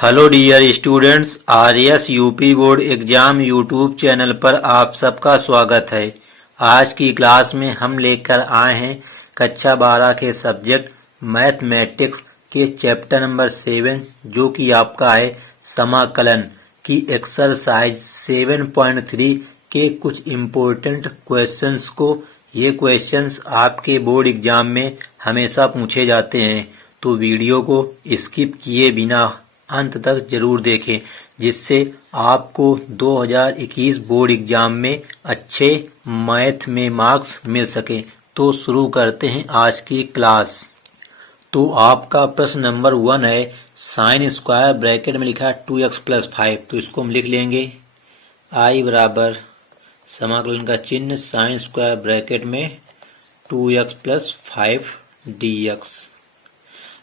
Hello dear students, RS UP board exam YouTube channel पर आप सबका स्वागत है। आज की क्लास में हम लेकर आए हैं कक्षा 12 के सब्जेक्ट मैथमेटिक्स के चैप्टर नंबर 7, जो कि आपका है समाकलन की एक्सरसाइज 7.3 के कुछ इम्पोर्टेंट क्वेश्चंस को। ये क्वेश्चंस आपके बोर्ड एग्जाम में हमेशा पूछे जाते हैं, तो वीडियो को स्किप किए बिना अंत तक जरूर देखें, जिससे आपको 2021 बोर्ड एग्जाम में अच्छे मैथ में मार्क्स मिल सके। तो शुरू करते हैं आज की क्लास। तो आपका प्रश्न नंबर 1 है, साइन स्क्वायर ब्रैकेट में लिखा है 2x + 5। तो इसको हम लिख लेंगे I बराबर समाकलन का चिन्ह साइन स्क्वायर ब्रैकेट में 2x + 5 dx।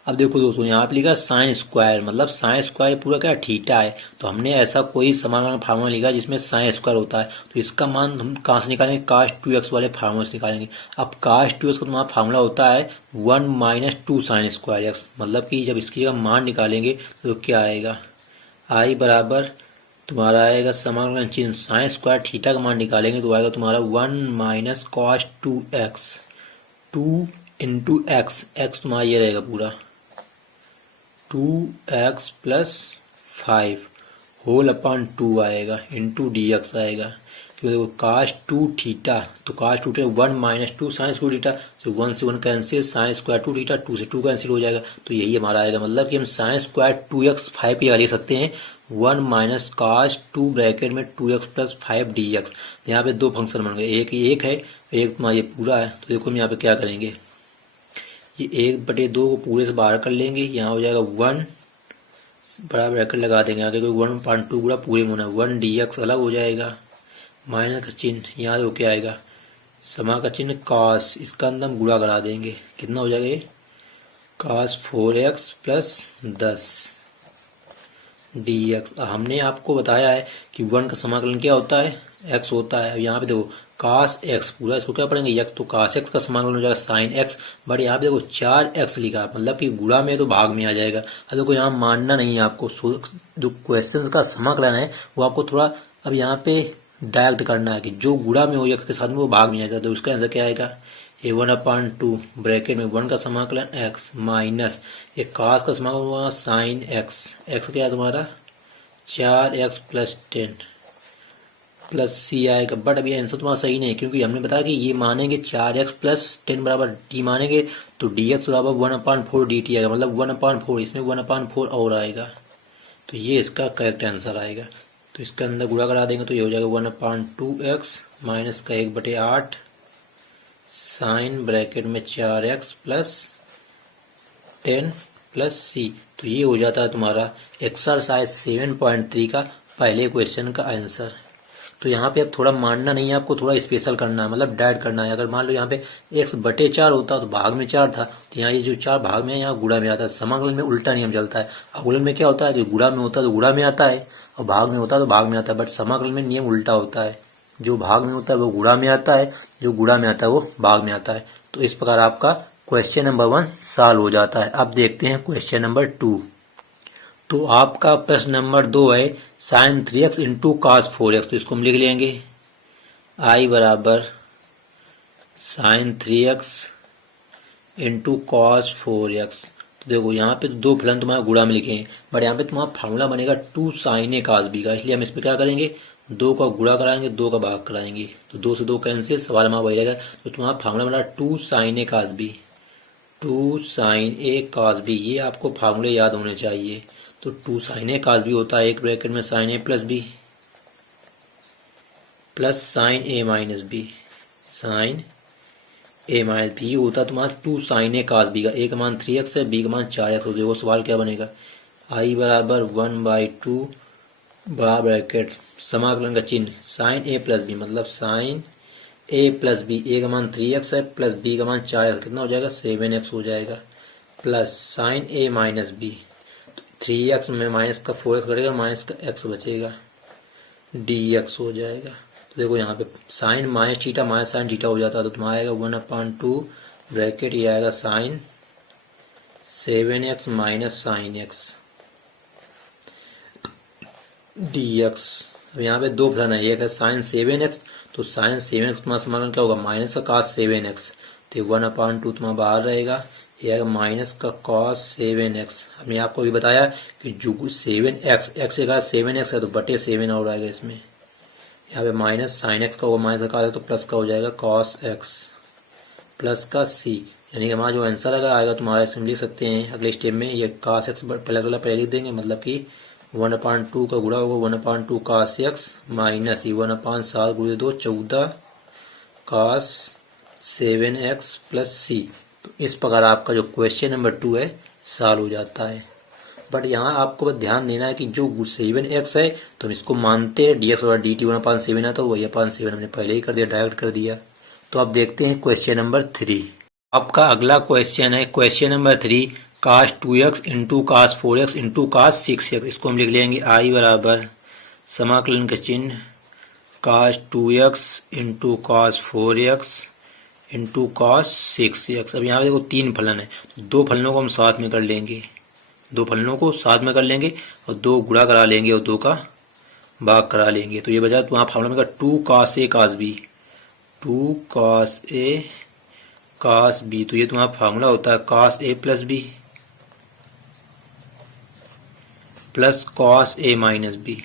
अब देखो दोस्तों, यहाँ पे लिखा साइन स्क्वायर, मतलब साइन स्क्वायर पूरा क्या थीटा है। तो हमने ऐसा कोई समाकलन फार्मूला लिखा जिसमें साइन स्क्वायर होता है, तो इसका मान हम कहाँ से निकालेंगे? cos 2x वाले फार्मूले से निकालेंगे। अब cos 2x का तुम्हारा फार्मूला होता है 1 - 2 sin स्क्वायर x, मतलब कि जब इसकी जगह मान निकालेंगे तो क्या आएगा? I बराबर तुम्हारा आएगा समाकलन चिन्ह साइन स्क्वायर थीटा का मान निकालेंगे तो आएगा तुम्हारा 1 - cos 2x, 2 × x, x तुम्हारा ये रहेगा पूरा 2x + 5 होल अपॉन 2 आएगा इंटू dx आएगा। क्योंकि देखो cos 2 थीटा, तो cos 2 1 - 2 sin स्क्वायर थीटा, तो 1 से 1 कैंसिल, sin स्क्वायर 2 थीटा, 2 से 2 कैंसिल हो जाएगा। तो यही हमारा आएगा, मतलब कि हम sin स्क्वायर 2x 5 की जगह ले सकते हैं 1 - cos 2 ब्रैकेट में 2x + 5 dx। यहाँ पे दो फंक्शन बन गए, एक है, एक तुम्हारा ये पूरा है। तो देखो हम यहाँ पे क्या करेंगे, ये 1/2 को पूरे से बाहर कर लेंगे, यहाँ हो जाएगा 1 बड़ा ब्रैकेट लगा देंगे, आगे कोई 1/2 गुणा पूरे में होना 1 dx अलग हो जाएगा, माइनस का चिन्ह यहाँ हो क्या आएगा, समा का चिन्ह cos, इसका अंदर हम गुणा करा देंगे, कितना हो जाएगा ये cos 4x + 10 dx। हमने आपको बताया है कि 1 का समाकलन क्या होता है? x होता है। अब यहाँ पे देखो cos x पूरा, इसको क्या पढ़ेंगे x, तो cos x का समाकलन हो जाएगा sin x। बट यहाँ पे देखो 4x लिखा, मतलब कि गुणा में तो भाग में आ जाएगा। अब देखो यहाँ मानना नहीं है आपको, जो क्वेश्चन का समाकलन है वो आपको थोड़ा अब यहाँ पे डायरेक्ट करना है कि जो गुणा में हो x के साथ में वो भाग में आ जाता है। तो उसका आंसर क्या आएगा? ये 1/2 ब्रैकेट में 1 का समाकलन x माइनस ये cos का समाकलन हुआ sin x, x क्या है तुम्हारा 4x + 10 प्लस सी आएगा। बट अभी आंसर तुम्हारा सही नहीं है, क्योंकि हमने बताया कि ये मानेंगे 4x + 10 बराबर d मानेंगे, तो dx बराबर 1/4 dt आएगा, मतलब 1/4, इसमें 1/4 और आएगा। तो ये इसका करेक्ट आंसर आएगा। तो इसके अंदर गुणा करा देंगे तो ये हो जाएगा 1/2x माइनस का 1/8 साइन ब्रैकेट में 4x + 10 प्लस सी। तो ये हो जाता है तुम्हारा एक्सरसाइज 7.3 का पहले क्वेश्चन का आंसर। तो यहाँ पे अब थोड़ा मानना नहीं है आपको, थोड़ा स्पेशल करना है, मतलब डाइट करना है। अगर मान लो यहाँ पे x/4 होता तो भाग में 4 था, तो यहाँ ये जो 4 भाग में है यहाँ गुणा में आता है। समाकलन में उल्टा नियम चलता है। अवकलन में क्या होता है कि गुणा में होता है तो गुणा में आता है, और भाग में होता है तो भाग में आता है। बट समाकलन में नियम उल्टा होता है, जो भाग में होता है वो गुणा में आता है, जो गुणा में आता है वो भाग में आता है। तो इस प्रकार आपका क्वेश्चन नंबर 1 सॉल्व हो जाता है। अब देखते हैं क्वेश्चन नंबर 2। तो आपका प्रश्न नंबर 2 है sin 3x × cos 4x। तो इसको हम लिख लेंगे I बराबर sin 3x × cos 4x। तो देखो यहाँ पे दो फलन तुम्हारा गुणा में लिखे हैं, बट यहाँ पे तुम्हारा फार्मूला बनेगा 2 sin a cos b का, इसलिए हम इस पर क्या करेंगे 2 का गुणा कराएंगे, 2 का भाग कराएंगे, तो 2 से 2 कैंसिल, सवाल हमारा वही रहेगा। तो तुम्हारा फार्मूला बना 2 sin a cos b, 2 sin a cos b, ये आपको फार्मूले याद होने चाहिए। तो 2 sin a cos b होता है एक ब्रैकेट में sin a + b plus sin a - b, sin a - b होता है तुम्हारा 2 sin a cos b का। a का मान 3x है, b का मान 4x हो जाएगा। सवाल क्या बनेगा? I बराबर 1/2 बड़ा ब्रैकेट समाकलन का चिन्ह sin a + b, मतलब sin a + b, a का मान 3x है प्लस b का मान 4x, कितना हो जाएगा 7x हो जाएगा, plus sin a - b, 3x में माइनस का 4x कटेगा, माइनस का x बचेगा, dx हो जाएगा। तो देखो यहाँ पे sine minus theta minus sine theta हो जाता है, तो तुम्हारा आएगा 1/2 ब्रैकेट, ये आएगा sine 7x - sin x d x. अब यहाँ पे दो फलन है, एक है साइन 7x, तो साइन 7x तुम्हारा समाकलन क्या होगा, माइनस का cos 7x, तो 1/2 तुम्हारा बाहर रहेगा। यह है माइनस का cos 7x। हमने आपको भी बताया कि जो 7x x के बाद 7x है तो बटे 7 और आएगा इसमें। यहाँ पे माइनस साइन x का होगा, माइनस का cos तो प्लस का हो जाएगा cos x प्लस का c, यानी कि हमारा जो आंसर अगर आएगा तुम्हारा इसमें लिख सकते हैं अगले स्टेप में, ये cos x पहले लिख देंगे, मतलब कि 1/2 का गुणा होगा 1/2 cos x माइनस 1/7 गुणे 2 14 cos 7x प्लस c। तो इस प्रकार आपका जो क्वेश्चन नंबर 2 है सॉल्व हो जाता है। बट यहाँ आपको बस ध्यान देना है कि जो 7x है तो हम इसको मानते हैं dx और dt 1/7 है, तो वही 1/7 हमने पहले ही कर दिया, डायरेक्ट कर दिया। तो अब देखते हैं क्वेश्चन नंबर 3। आपका अगला क्वेश्चन है question number 3, cos 2x into cos 4x into cos 6x। इसको हम लिख लेंगे i बराबर समाकलन का चिन्ह cos 2x into cos 4x into cos 6x। अब यहाँ पे देखो तीन फलन है, दो फलनों को हम साथ में कर लेंगे, दो फलनों को साथ में कर लेंगे और दो गुणा करा लेंगे और दो का भाग करा लेंगे। तो ये बचा तुम्हारा फार्मूला में 2 cos a cos b, 2 cos a cos b। तो ये तुम्हारा फार्मूला होता है cos a plus b plus cos a minus b।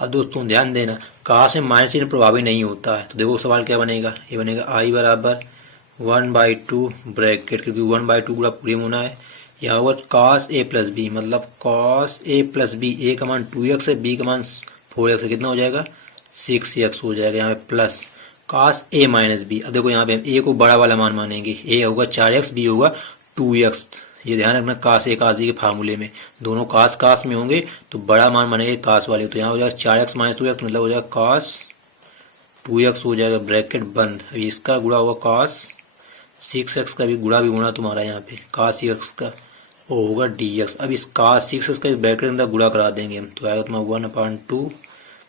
अब दोस्तों ध्यान देना, cos a माइनस चिन्ह प्रभावी नहीं होता है, तो देखो सवाल क्या बनेगा, ये बनेगा i बराबर 1/2 ब्रैकेट, क्योंकि 1/2 पूरा पूरे में होना है। यहाँ होगा cos a प्लस b, मतलब cos a plus b, a का मान 2x है, b का मान 4x है, कितना हो जाएगा 6x हो जाएगा। यहाँ पे plus cos a minus b। अब देखो यहाँ पे हम a को बड़ा वाला मान मानेंगे, a होगा 4x, b होगा 2x। ये ध्यान रखना cos a cos b के फार्मूले में दोनों cos में होंगे तो बड़ा मान मानेंगे cos वाले। तो यहाँ हो जाएगा 4x माइनस 2x, मतलब हो जाएगा cos 2x हो जाएगा, ब्रैकेट बंद। अभी इसका गुणा होगा cos 6x का भी गुणा तुम्हारा यहाँ पे cos 6x का वो होगा dx। अब इस cos 6x का ब्रैकेट के अंदर गुणा करा देंगे हम, तो आएगा तुम्हारा 1/2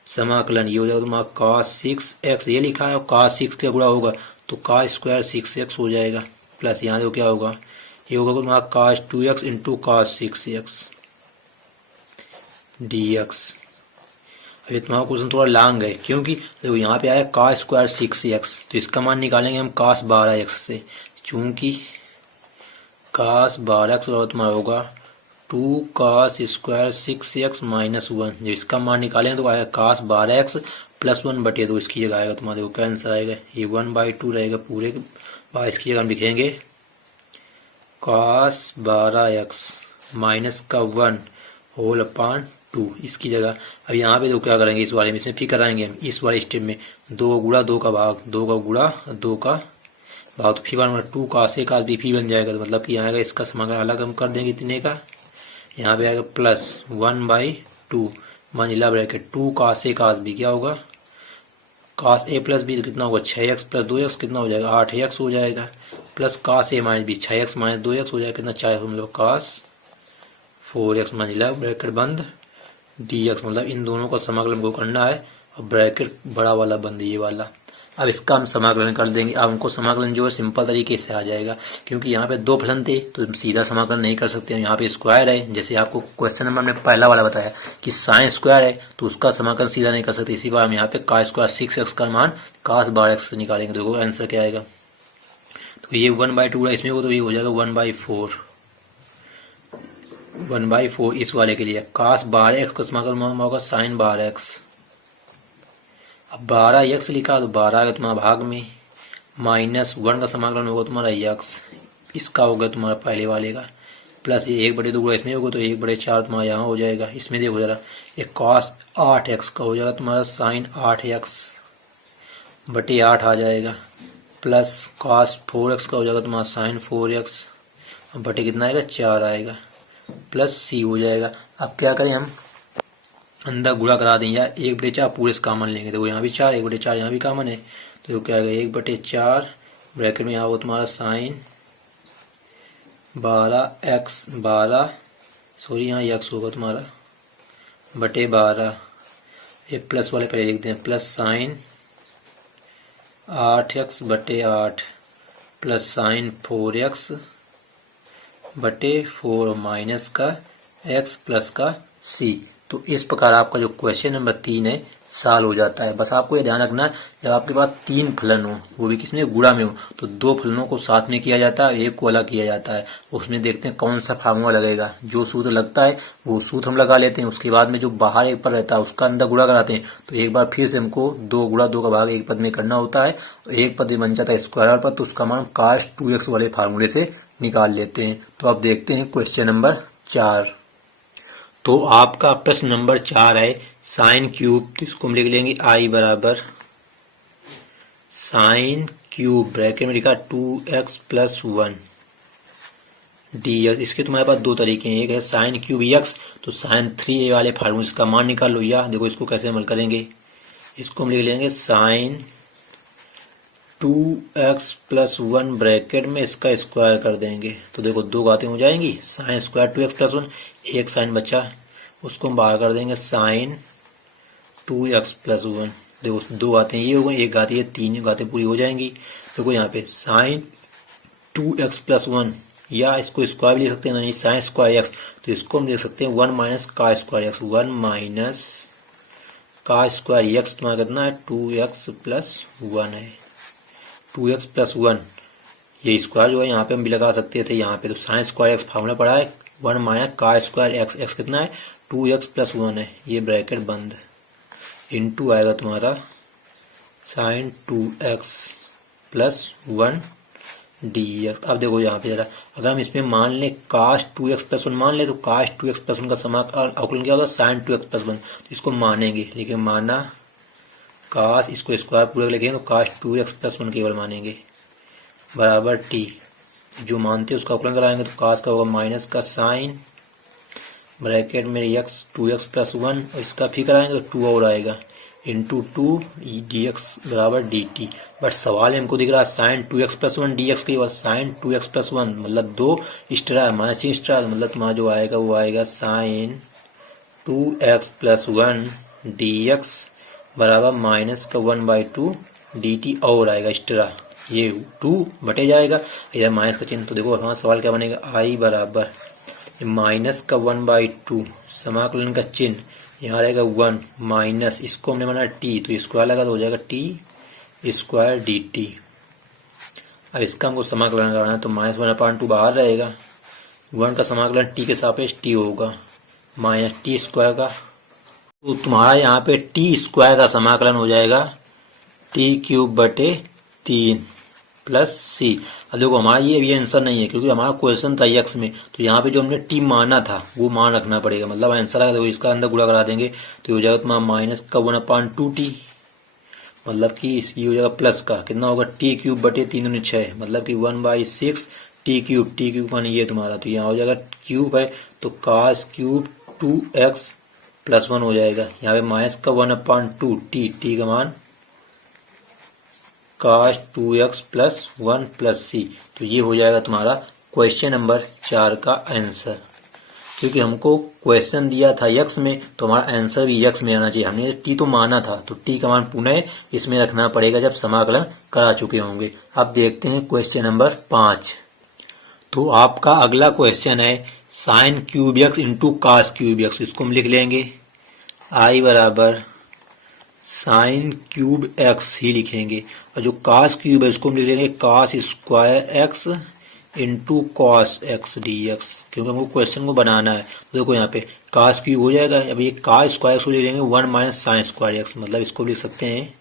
समाकलन, ये हो जाएगा तुम्हारा cos 6x, ये लिखा है, cos 6 का गुणा होगा तो cos स्क्वायर 6x हो जाएगा, प्लस यहाँ देखो क्या होगा, ये होगा तुम्हारा cos 2x into cos 6x dx। अभी तुम्हारा क्वेश्चन थोड़ा लॉन्ग है, क्योंकि देखो यहाँ पे आया cos स्क्वायर 6x, तो इसका मान निकालेंगे हम cos 12x से, चूंकि cos 12x और तुम्हारा होगा 2 cos स्क्वायर 6x माइनस 1। जब इसका मान निकालेंगे तो आएगा cos 12x प्लस 1/2, इसकी जगह आएगा तुम्हारा देखो क्या आंसर आएगा, ये 1/2 रहेगा पूरे बार, इसकी जगह हम लिखेंगे cos 12x माइनस का 1 होल अपान 2 इसकी जगह। अब यहाँ पे तो क्या करेंगे इस वाले में, इसमें फिर कराएंगे हम इस वाले स्टेप में, 2 गुणा 2 का भाग, 2 का गुणा 2 का भाग, तो फिर 2 cos a cos b फिर बन जाएगा, तो मतलब कि यहाँ आएगा इसका समाकलन अलग हम कर देंगे इतने का, यहाँ पे आएगा प्लस 1/2 मंजिला bracket 2 cos a cos b, क्या होगा cos a प्लस b, तो कितना होगा 6x प्लस 2x, कितना हो जाएगा 8x हो जाएगा, plus cos a minus b 6x minus 2x हो जाएगा, कितना 4x, मतलब cos 4x मंजिला ब्रैकेट बंद dx। मतलब इन दोनों का समाकलन को करना है और ब्रैकेट बड़ा वाला बंद ये वाला। अब इसका हम समाकलन कर देंगे। अब हमको समाकलन जो है सिंपल तरीके से आ जाएगा, क्योंकि यहाँ पे दो फलन थे तो हम सीधा समाकलन नहीं कर सकते। यहाँ पे स्क्वायर है, जैसे आपको क्वेश्चन नंबर में पहला वाला बताया कि साइन स्क्वायर है तो उसका समाकलन सीधा नहीं कर सकते। इसी बार हम यहाँ पे cos स्क्वायर 6x का मान cos 12x से निकालेंगे, देखो आंसर क्या आएगा। तो ये 1/2 इसमें हो तो ये हो जाएगा 1/4 इस वाले के लिए। cos 12x का समाकलन होगा साइन 12x। अब 12x लिखा तो 12 का तुम्हारा भाग में, माइनस 1 का समाकलन होगा तुम्हारा x, इसका होगा तुम्हारा पहले वाले का, प्लस ये 1/2 इसमें होगा तो 1/4 तुम्हारा यहाँ हो जाएगा। इसमें देखो जरा, ये cos 8x का हो जाएगा तुम्हारा साइन 8x बटे 8 आ जाएगा, प्लस cos 4x का हो जाएगा तुम्हारा साइन 4x बटे कितना आएगा 4 आएगा, प्लस c हो जाएगा। अब क्या करें हम अंदर गुणा करा दें, या 1/4 पूरे से कॉमन लेंगे, तो यहाँ भी 4 1/4 यहाँ भी कॉमन है, तो क्या आएगा 1/4 ब्रैकेट में यहाँ हो तुम्हारा साइन 12 सॉरी यहाँ x होगा तुम्हारा बटे 12, ये प्लस वाले पहले लिखते हैं, प्लस साइन 8x बटे 8 प्लस साइन 4x बटे 4 माइनस का x प्लस का c। तो इस प्रकार आपका जो क्वेश्चन नंबर 3 है सॉल्व हो जाता है। बस आपको ये ध्यान रखना है, जब आपके पास 3 फलन हो, वो भी किसमें, गुणा में हो, तो 2 फलनों को साथ में किया जाता है, एक को अलग किया जाता है। उसमें देखते हैं कौन सा फार्मूला लगेगा। जो सूत्र लगता है वो सूत्र हम लगा लेते हैं। उसके बाद में जो बाहर एक पद रहता है उसका अंदर गुणा कराते हैं। तो एक बार फिर से हमको 2 गुणा 2 का भाग एक पद में करना होता है। एक पद बन जाता है स्क्वायर पद, तो उसका मान cos 2x वाले फार्मूले से निकाल लेते हैं। तो अब देखते हैं क्वेश्चन नंबर 4। तो आपका प्रश्न नंबर 4 है साइन क्यूब, तो इसको हम लिख लेंगे आई बराबर साइन क्यूब, ब्रैकेट में लिखा 2x + 1 dx। इसके तुम्हारे पास 2 तरीके हैं, एक है साइन क्यूब x, तो साइन 3a वाले फार्मूले इसका मान निकाल लो। या देखो इसको कैसे अमल करेंगे, इसको हम लिख लेंगे साइन 2x + 1 ब्रैकेट में इसका स्क्वायर कर देंगे। तो देखो 2 घातें हो जाएंगी, साइन स्क्वायर 2x + 1, एक साइन बचा, उसको हम बाहर कर देंगे साइन 2x + 1। देखो 2 घातें ये हो गई, एक घात ये, 3 घातें पूरी हो जाएंगी। देखो यहाँ पे साइन 2x + 1, या इसको स्क्वायर भी लिख सकते हैं, नहीं साइन स्क्वायर x, तो इसको हम लिख सकते हैं 1 - का स्क्वायर x, 1 - का स्क्वायर x तुम्हारा कितना है, 2x + 1 है, 2x + 1। ये स्क्वायर जो है यहाँ पे हम भी लगा सकते थे यहाँ पे। तो साइन स्क्वायर x फार्मूला पड़ा है 1 - का स्क्वायर x, x कितना है 2x + 1 है, ये ब्रैकेट बंद, इनटू आएगा तुम्हारा साइन 2x + 1 dx। अब देखो यहाँ पे जरा, अगर हम इसमें मान लें cos 2x + 1 मान ले, तो cos 2x + 1 का समाकलन क्या होगा, साइन 2x + 1। तो इसको मानेंगे, लेकिन माना cos, इसको स्क्वायर पूरा लिखेंगे तो cos 2x + 1 केवल मानेंगे बराबर t। जो मानते हैं उसका अवकलन कराएंगे तो cos का होगा माइनस का साइन, ब्रैकेट में x 2x + 1, और इसका फिर कराएंगे तो 2 और आएगा, इंटू 2 dx बराबर dt। बट सवाल हमको दिख रहा है साइन 2x + 1 dx के बाद साइन 2x + 1 मतलब 2 एक्स्ट्रा माइनस एक्स्ट्रा, मतलब तुम्हारा जो आएगा वो आएगा साइन 2x + 1 dx बराबर माइनस का 1/2 dt और आएगा एक्स्ट्रा, ये 2 बटे जाएगा, इधर माइनस का चिन्ह। तो देखो हमारा सवाल क्या बनेगा, आई बराबर माइनस का 1/2 समाकलन का चिन्ह, यहाँ रहेगा 1 माइनस, इसको हमने माना t, तो स्क्वायर लगा तो हो जाएगा t² dt। अब इसका हमको समाकलन करना है, तो -1/2 बाहर रहेगा, 1 का समाकलन t के सापेक्ष t होगा माइनस t² का, तो तुम्हारा यहाँ पे t² का समाकलन हो जाएगा t³ + c। अब देखो हमारा ये अभी आंसर नहीं है, क्योंकि हमारा क्वेश्चन था x में, तो यहाँ पे जो हमने t माना था वो मान रखना पड़ेगा। मतलब आंसर आएगा तो इसका अंदर गुणा करा देंगे, तो हो जाएगा तुम्हारा माइनस का 1/2t, मतलब कि ये हो जाएगा प्लस का कितना होगा t³ बटे 3 × 6, मतलब कि 1/6 t³ मानी ये तुम्हारा, तो यहाँ हो जाएगा क्यूब है तो cos³ 2x + 1 हो जाएगा। यहाँ पे माइनस का 1/2 t का मान cos 2x + 1 + c। तो ये हो जाएगा तुम्हारा क्वेश्चन नंबर 4 का आंसर। क्योंकि हमको क्वेश्चन दिया था x में, तो हमारा आंसर भी x में आना चाहिए। हमने t तो माना था, तो t का मान पुनः इसमें रखना पड़ेगा जब समाकलन करा चुके होंगे। अब देखते हैं क्वेश्चन नंबर 5। तो आपका अगला क्वेश्चन है sine cube x into cos cube x। इसको हम लिख लेंगे आई बराबर साइन क्यूब x ही लिखेंगे, और जो कास क्यूब है इसको हम लिख लेंगे cos square x into cos x dx, क्योंकि हमको क्वेश्चन को बनाना है। तो देखो यहाँ पे कास क्यूब हो जाएगा, अब ये कास स्क्वायर को लिख लेंगे 1 - साइन स्क्वायर x, मतलब इसको लिख सकते हैं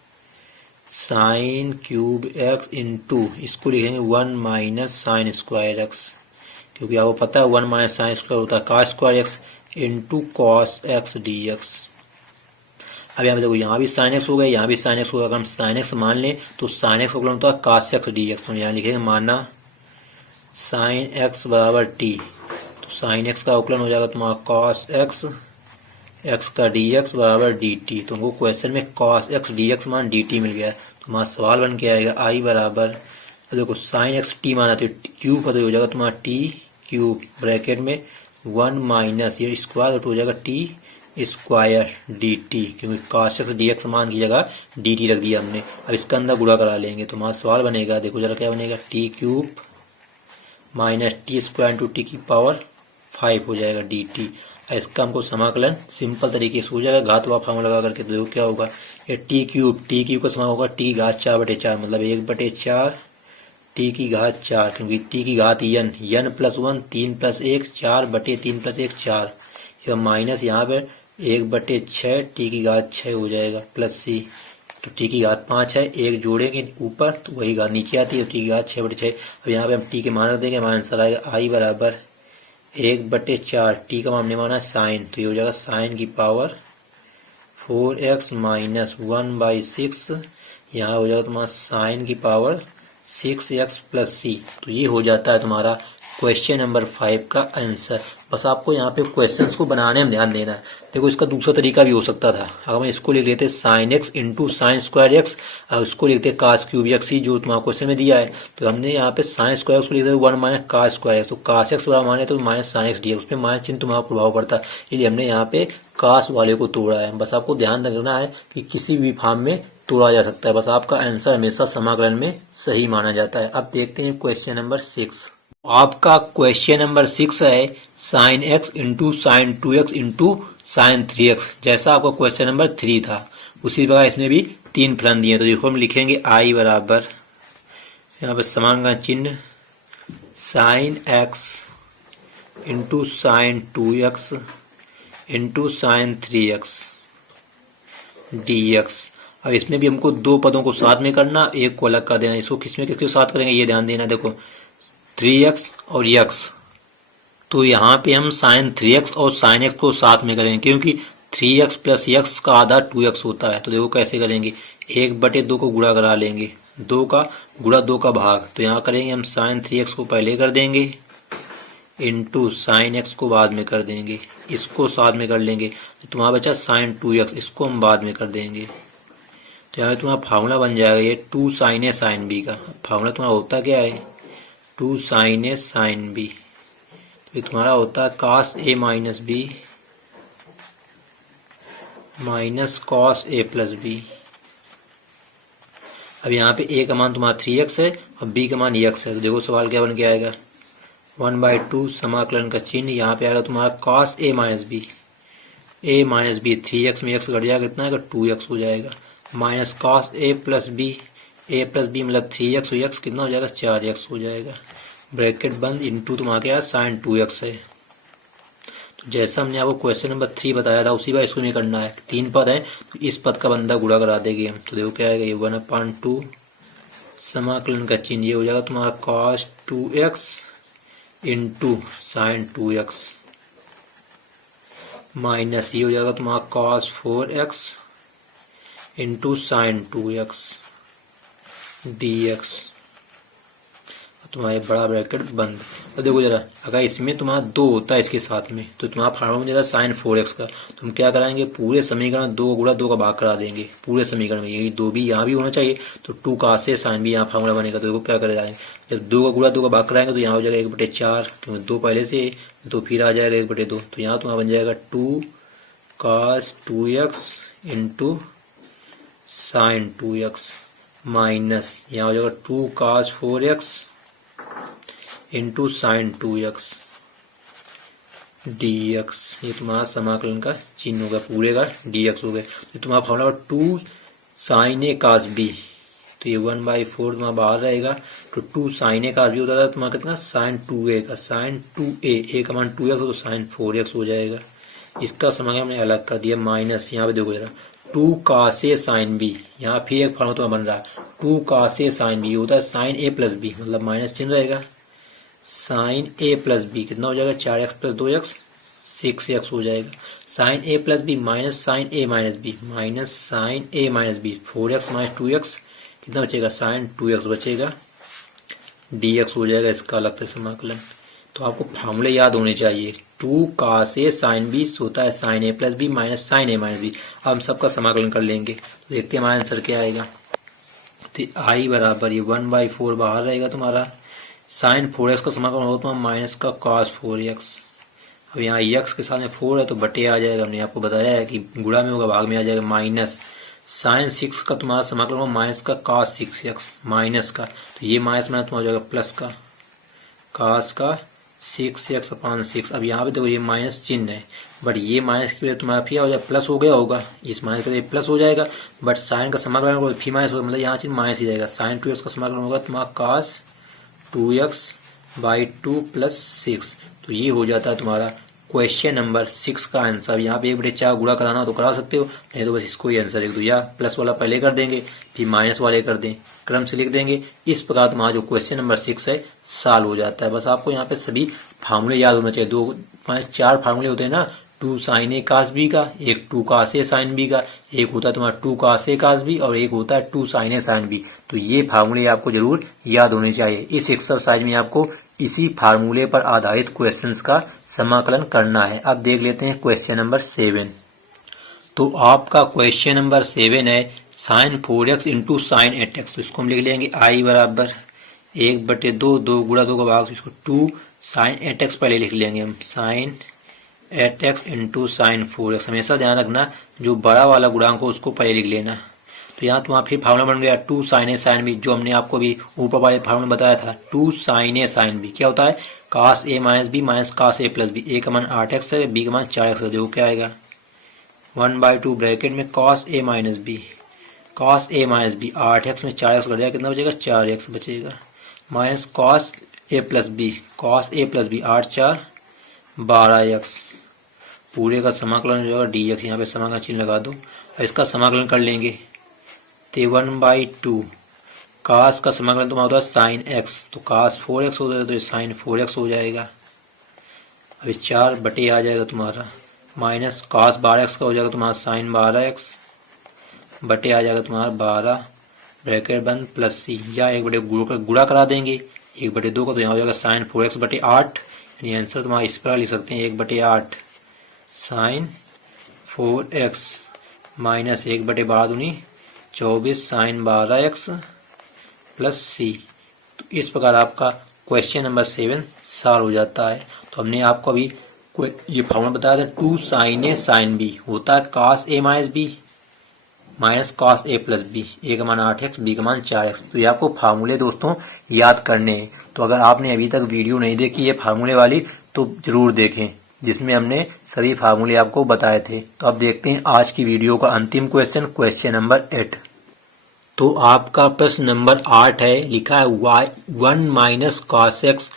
साइन क्यूब x इंटू, इसको लिखेंगे 1 - साइन स्क्वायर x, क्योंकि आपको पता है 1 - साइन स्क्वायर होता है cos square x into cos x dx। अब यहाँ पे देखो यहाँ भी साइन x हो गया, यहाँ भी साइन x होगा। अगर हम साइन x मान लें तो साइन x का अवकलन होता है कास x dx, तो यहाँ लिखेंगे माना साइन x बराबर t, तो साइन x का अवकलन हो जाएगा तुम्हारा कॉस x का dx बराबर dt। तो हमको क्वेश्चन में कॉस x dx मान dt मिल गया, तो हमारा सवाल बन के आएगा आई बराबर, देखो साइन x t माना तो क्यूब का, तो हो जाएगा तुम्हारा t³ ब्रैकेट में 1 माइनस ये स्क्वायर, तो हो जाएगा t² dt, क्योंकि cos x dx मान की जगह dt रख दिया हमने। अब इसका अंदर गुणा करा लेंगे तो हमारा सवाल बनेगा, देखो जरा क्या बनेगा, t³ minus t² into t की पावर 5 हो जाएगा dt। इसका हमको समाकलन सिंपल तरीके से हो जाएगा, घात व फार्मूला लगा करके। तो देखो क्या होगा, ये टी क्यूब का समाकलन होगा टी घात 4/4, मतलब 1/4 टी की घात 4, क्योंकि टी की घात n +1 3 + 1 4/3 + 1 4, माइनस यहाँ पे 1/6 टी की घात 6 हो जाएगा, प्लस सी, तो टी की घात 5 है, एक जोड़ेंगे ऊपर तो वही घात नीचे आती है, टी की घात 6/6। अब यहाँ पे हम टी के मान रख देंगे, हमारा आंसर आएगा आई बराबर 1/4, टी का हमने माना साइन, तो ये हो जाएगा साइन की पावर 4x - 1/6, यहाँ हो जाएगा तुम्हारा साइन की पावर 6x + c। तो ये हो जाता है तुम्हारा क्वेश्चन नंबर 5 का आंसर। बस आपको यहाँ पे क्वेश्चंस को बनाने में ध्यान देना है। देखो इसका दूसरा तरीका भी हो सकता था, अगर हम इसको लिख लेते sin x × sin²x और उसको लिखते cos क्यूब x, जो तुम्हारा क्वेश्चन में दिया है, तो हमने यहाँ पे sin² को लिख देते 1 - cos²x, तो cos x बराबर माने तो -sin x dx, उसमें माइनस चिन्ह तुम्हारा प्रभाव पड़ता है, इसलिए हमने यहाँ पे cos वाले को तोड़ा है। बस आपको ध्यान रखना है कि किसी भी फॉर्म में तोड़ा जा सकता है, बस आपका आंसर हमेशा समाकलन में सही माना जाता है। अब देखते हैं क्वेश्चन नंबर 6। आपका क्वेश्चन नंबर 6 है sin x × sin 2x × sin 3x, जैसा आपका क्वेश्चन नंबर 3 था उसी प्रकार इसमें भी 3 फलन दिए। तो देखो हम लिखेंगे आई बराबर, यहाँ पर समान का चिन्ह, sin x × sin 2x × sin 3x dx। अब इसमें भी हमको दो पदों को साथ में करना, एक को अलग कर देना। इसको किसमें किसके साथ करेंगे ये ध्यान देना। देखो 3x और x, तो यहाँ पे हम sin 3x और sin x को साथ में करेंगे, क्योंकि 3x + x का आधा 2x होता है। तो देखो कैसे करेंगे, 1/2 को गुणा करा लेंगे, 2 का गुणा 2 का भाग, तो यहाँ करेंगे हम sin 3x को पहले कर देंगे इंटू sin x को बाद में कर देंगे, इसको साथ में कर लेंगे, तो तुम्हारा बचा sin 2x, इसको हम बाद में कर देंगे। तो यहाँ तुम्हारा फार्मूला बन जाएगा ये 2 sin a sin b का। फार्मूला तुम्हारा होता क्या है, 2 sin a sin b, तो ये तुम्हारा होता है cos a - b - cos a + b। अब यहाँ पे a का मान तुम्हारा 3x है और b का मान x है, तो देखो सवाल क्या बन के आएगा, 1/2 समाकलन का चिन्ह, यहाँ पे आएगा तुम्हारा cos a - b, a - b, 3x में x घट जाएगा, कितना आएगा 2x हो जाएगा, minus cos a + b, a + b मतलब 3x और x कितना हो जाएगा 4x हो जाएगा, ब्रैकेट बंद, इंटू तुम्हारा क्या sin 2x है। तो जैसा हमने आपको क्वेश्चन नंबर 3 बताया था उसी बार इसको नहीं करना है, 3 पद है तो इस पद का बंदा गुणा करा देंगे हम। तो देखो क्या आएगा, ये 1/2 समाकलन का चिन्ह, ये हो जाएगा तुम्हारा cos 2x into sin 2x, minus ये हो जाएगा तुम्हारा cos 4x into sin 2x dx, तुम्हारे बड़ा ब्रैकेट बंद। और देखो जरा, अगर इसमें तुम्हारा 2 होता है इसके साथ में, तो तुम्हारा फार्मूला में जाता sin 4x का, तुम क्या कराएंगे, पूरे समीकरण 2 गुणा 2 का भाग करा देंगे पूरे समीकरण में, ये 2 भी यहाँ भी होना चाहिए, तो 2 cos a sin b यहाँ फार्मूला बनेगा। तो देखो क्या कर जाएंगे, जब 2 का गुणा 2 का भाग कराएंगे तो यहाँ हो जाएगा 1/4, क्योंकि 2 पहले से, तो फिर आ जाएगा 1/2, तो यहाँ तुम्हारा बन जाएगा 2 cos 2x into sin 2x, minus यहाँ हो जाएगा 2 cos 4x into sin 2x dx, ये तुम्हारा समाकलन का चिन्ह होगा, पूरे का dx हो गया। तो तुम्हारा formula 2 sin a cos b, तो ये 1/4 तुम्हारा बाहर रहेगा, तो 2 sin a cos b होता था तुम्हारा कितना sin 2a का, sin 2a, a का मान 2x तो sin 4x हो जाएगा, इसका समाकलन हमने अलग कर दिया, माइनस यहाँ पे देखो जरा 2 cos a sin b, यहाँ फिर एक फॉर्मूला तुम्हारा बन रहा है 2 cos a sin b होता है sin a + b, मतलब माइनस चिन्ह रहेगा, sin a + b कितना हो जाएगा 4x + 2x 6x हो जाएगा, sin a + b minus sin a - b minus sin a - b 4x - 2x कितना बचेगा sin 2x बचेगा, dx हो जाएगा इसका अलग से समाकलन। तो आपको फार्मूले याद होने चाहिए, 2 cos a sin b होता है sin a + b minus sin a - b। अब हम सबका समाकलन कर लेंगे, देखते हैं हमारा आंसर क्या आएगा। तो आई बराबर ये 1/4 बाहर रहेगा तुम्हारा, sin 4x का समाकलन होगा तुम्हारा माइनस का cos 4x, अब यहाँ x के साथ में 4 है तो बटे आ जाएगा, हमने आपको बताया है कि गुणा में होगा भाग में आ जाएगा, माइनस sin 6 का तुम्हारा समाकलन होगा माइनस का cos 6x माइनस का, तो ये माइनस में तुम्हारा हो जाएगा प्लस का cos का 6x/6। अब यहाँ पे देखो ये माइनस चिन्ह है, बट ये माइनस की वजह तुम्हारा फिर हो जाए प्लस हो गया होगा, इस माइनस का प्लस हो जाएगा, बट साइन का समाकलन होगा फिर माइनस होगा, मतलब यहाँ चीज माइनस ही जाएगा। साइन 2x का समाकलन होगा तुम्हारा cos 2x/2 + 6। तो ये हो जाता है तुम्हारा क्वेश्चन नंबर 6 का आंसर। यहाँ पे 1/4 गुणा कराना हो तो करा सकते हो, नहीं तो बस इसको ही आंसर लिख दो, या प्लस वाला पहले कर देंगे फिर माइनस वाले कर दें, क्रम से लिख देंगे। इस प्रकार तुम्हारा जो क्वेश्चन नंबर 6 है सॉल्व हो जाता है। बस आपको यहाँ पे सभी फार्मूले याद होना चाहिए। 2 5 4 फार्मूले होते हैं ना, 2 sin a cos b का, एक 2 cos a sin b का, एक होता है तुम्हारा 2 cos a cos b और एक होता है 2 sin a sin b। तो ये फार्मूले आपको जरूर याद होने चाहिए। इस एक्सरसाइज में आपको इसी फार्मूले पर आधारित क्वेश्चंस का समाकलन करना है। अब देख लेते हैं क्वेश्चन नंबर 7। तो आपका क्वेश्चन नंबर 7 है sin 4x into sine 8x। तो इसको हम लिख लेंगे i बराबर 1/2, 2 गुणा 2 का भाग, तो इसको 2 sin 8x पहले लिख लेंगे हम, sin 8x into sine 4x। हमेशा ध्यान रखना जो बड़ा वाला गुणांक हो उसको पहले लिख लेना। तो यहाँ तुम्हारा फिर फार्मूला बन गया 2 sin a sin b, जो हमने आपको भी ऊपर वाले फार्मूला बताया था। 2 sin a sin b क्या होता है, cos a minus B minus cos a plus B. a का मान 8x है, b का मान 4x है, जो क्या आएगा 1/2 ब्रैकेट में cos a minus B, cos a minus B 8x में 4x कर दिया, कितना बचेगा 4x बचेगा, minus cos a plus B, cos a plus B 8 4 12x, पूरे का समाकलन जो है dx, यहाँ पे समाकलन चिन्ह लगा दो और इसका समाकलन कर लेंगे। तो 1/2 cos का समाकलन तुम्हारा होता है साइन x, तो cos 4x हो जाएगा, तो साइन 4x हो जाएगा। अभी 4 बटे आ जाएगा तुम्हारा, माइनस cos 12x का हो जाएगा तुम्हारा साइन 12x बटे आ जाएगा तुम्हारा 12 ब्रैकेट बंद प्लस c, या 1/2 गुणा करा देंगे 1/2 का, तो यहाँ हो जाएगा साइन 4x बटे 8। यानी आंसर तुम्हारा इस प्रकार लिख सकते हैं 1/8 साइन 4x माइनस 1/12 दूनी 24 साइन 12x प्लस c। तो इस प्रकार आपका क्वेश्चन नंबर 7 सॉल्व हो जाता है। तो हमने आपको अभी ये फॉर्मूला बताया था 2 sin a sin b होता है cos a minus b minus cos a plus b, a का मान 8x b का मान 4x। तो ये आपको फार्मूले दोस्तों याद करने हैं। तो अगर आपने अभी तक वीडियो नहीं देखी है फार्मूले वाली तो जरूर देखें, जिसमें हमने सभी फार्मूले आपको बताए थे। तो अब देखते हैं आज की वीडियो का अंतिम क्वेश्चन, क्वेश्चन नंबर 8। तो आपका प्रश्न नंबर 8 है, लिखा है y1 माइनस cos x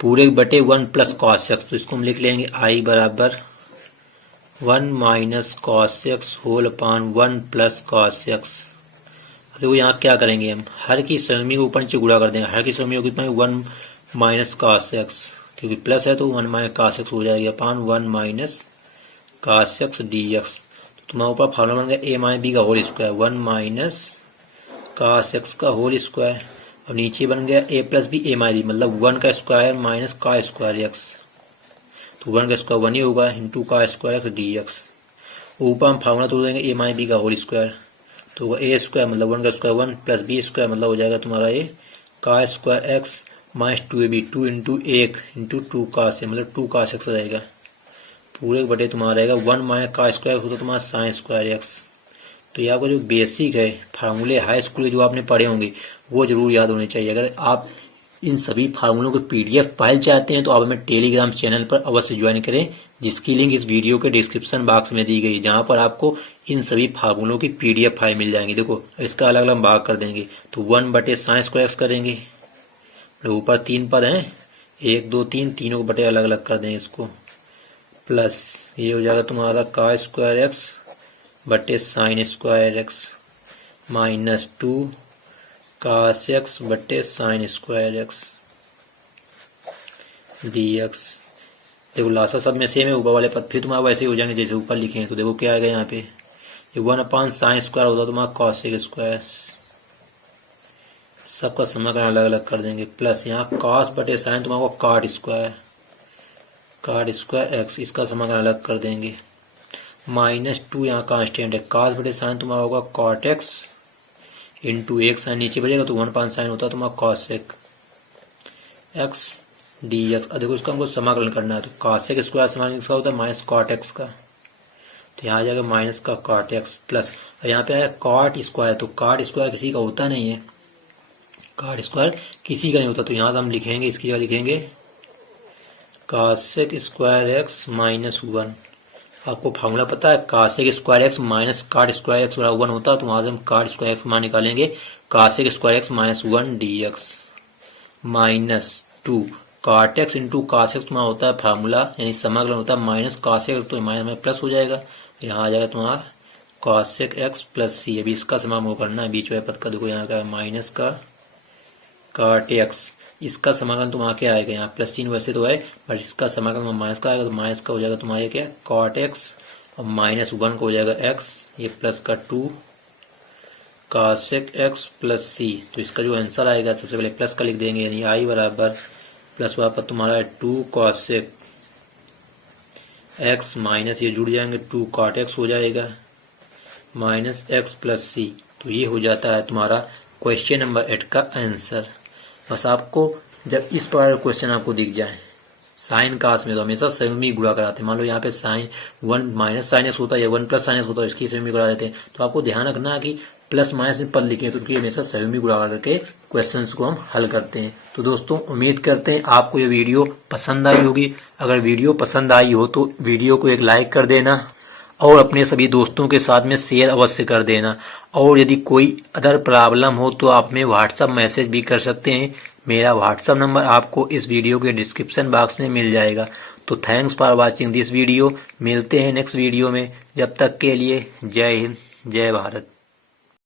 पूरे बटे 1 प्लस cos x। तो इसको हम लिख लेंगे i बराबर 1 minus cos x whole upon 1 plus cos x। देखो यहाँ क्या करेंगे हम, हर की समी को ऊपर नीचे गुणा कर देंगे, हर की समी को कितना 1 माइनस cos x, क्योंकि प्लस है तो 1 माइनस cos x हो जाएगी अपान 1 माइनस cos x dx। तो तुम्हारे ऊपर फॉर्मूला बन गया a माइनस b का whole square 1 minus cos x का होल स्क्वायर, और नीचे बन गया a plus B a minus b, मतलब 1 का स्क्वायर माइनस का स्क्वायर x, तो 1 का स्क्वायर 1 ही होगा इंटू का स्क्वायर x dx। ऊपर हम फार्मूला तोड़ देंगे a माइनस b का होल स्क्वायर, तो होगा a स्क्वायर मतलब 1 का स्क्वायर 1 प्लस b स्क्वायर मतलब हो जाएगा तुम्हारा ये का square x minus 2ab 2 into 1 into 2 का से मतलब 2 का x रहेगा, पूरे बटे तुम्हारा रहेगा 1 माइनस का स्क्वायर होता तुम्हारा साइन स्क्वायर x। तो ये आपको जो बेसिक है फार्मूले हाई स्कूल के जो आपने पढ़े होंगे वो जरूर याद होने चाहिए। अगर आप इन सभी फार्मूलों के PDF फाइल चाहते हैं तो आप हमें टेलीग्राम चैनल पर अवश्य ज्वाइन करें, जिसकी लिंक इस वीडियो के डिस्क्रिप्शन बॉक्स में दी गई, जहां पर आपको इन सभी फार्मूलों की PDF फाइल मिल जाएंगी। देखो इसका अलग अलग भाग कर देंगे, तो 1 बटे साइन स्क्वायर x करेंगे, ऊपर 3 पद हैं 1 2 3, तीनों को बटे अलग अलग कर देंगे इसको, प्लस ये हो जाएगा तुम्हारा का स्क्वायर x बटे sine square x minus 2 cos x बटे साइन स्क्वायर x dx। देखो लासा सब में सेम है, ऊपर वाले पद फिर तुम्हारा वैसे ही हो जाएंगे जैसे ऊपर लिखे हैं। तो देखो क्या आएगा यहाँ पे, ये 1 अपान साइन स्क्वायर होता तुम्हारा cos x स्क्वायर, सबका समाकलन अलग अलग कर देंगे, प्लस यहाँ cos बटे साइन तुम्हारा काट स्क्वायर x, इसका समाकलन अलग कर देंगे, माइनस 2 यहाँ कांस्टेंट है, cos बटे साइन तुम्हारा होगा cot x इंटू 1 साइन नीचे बचेगा तो 1 पान साइन होता है तुम्हारा cos x dx। अब देखो इसका हमको समाकलन करना है, तो cos x स्क्वायर समाकलन किसका होता है माइनस cot x का, तो यहाँ आ जाएगा माइनस का cot x प्लस यहाँ पे आया cot स्क्वायर, तो cot स्क्वायर किसी का होता नहीं है, cot स्क्वायर किसी का नहीं होता, तो यहाँ हम लिखेंगे इसकी जगह लिखेंगे cos x square x minus 1 आपको फार्मूला पता है, cosec square X minus cot square X बराबर 1 होता है, तो वहां से हम काट स्क्वायर एक्स मान निकालेंगे, cosec square X minus 1 D X minus 2 cot x into cos x तुम्हारा होता है फार्मूला, यानी समाकलन होता है माइनस कासेक एक्स, तो माइनस में प्लस हो जाएगा, यहाँ आ जाएगा तुम्हारा कासेक एक्स प्लस सी। अभी इसका समाकलन करना है, बीच में पद का देखो यहाँ का माइनस का काट एक्स, इसका समाकलन तुम्हारा क्या आएगा, यहाँ प्लस चिन्ह वैसे तो है बट इसका समाकलन माइनस का आएगा, तो माइनस का हो जाएगा तुम्हारा क्या काट एक्स और माइनस 1 का हो जाएगा एक्स, ये प्लस का 2 कासेक एक्स प्लस सी। तो इसका जो आंसर आएगा सबसे पहले प्लस का लिख देंगे, यानी आई बराबर प्लस वहाँ पर तुम्हारा 2 कासेक एक्स माइनस ये जुड़ जाएंगे 2 काट एक्स हो जाएगा माइनस एक्स प्लस सी। तो ये हो जाता है तुम्हारा क्वेश्चन नंबर 8 का आंसर। बस आपको जब इस प्रकार क्वेश्चन आपको दिख जाए, साइन कास में तो हमेशा संयुग्मी गुणा कराते हैं। मान लो यहाँ पे साइन 1 माइनस साइन एक्स होता है या 1 प्लस साइन एक्स होता है, इसकी संयुग्मी गुणा देते हैं। तो आपको ध्यान रखना है कि प्लस माइनस में पद लिखे तो उनकी हमेशा संयुग्मी गुणा करके क्वेश्चंस को हम हल करते हैं। तो दोस्तों उम्मीद करते हैं आपको ये वीडियो पसंद आई होगी। अगर वीडियो पसंद आई हो तो वीडियो को एक लाइक कर देना और अपने सभी दोस्तों के साथ में शेयर अवश्य कर देना। और यदि कोई अदर प्रॉब्लम हो तो आप में व्हाट्सएप मैसेज भी कर सकते हैं। मेरा व्हाट्सएप नंबर आपको इस वीडियो के डिस्क्रिप्शन बॉक्स में मिल जाएगा। तो thanks for watching this video. मिलते हैं नेक्स्ट वीडियो में, जब तक के लिए जय हिंद जय भारत।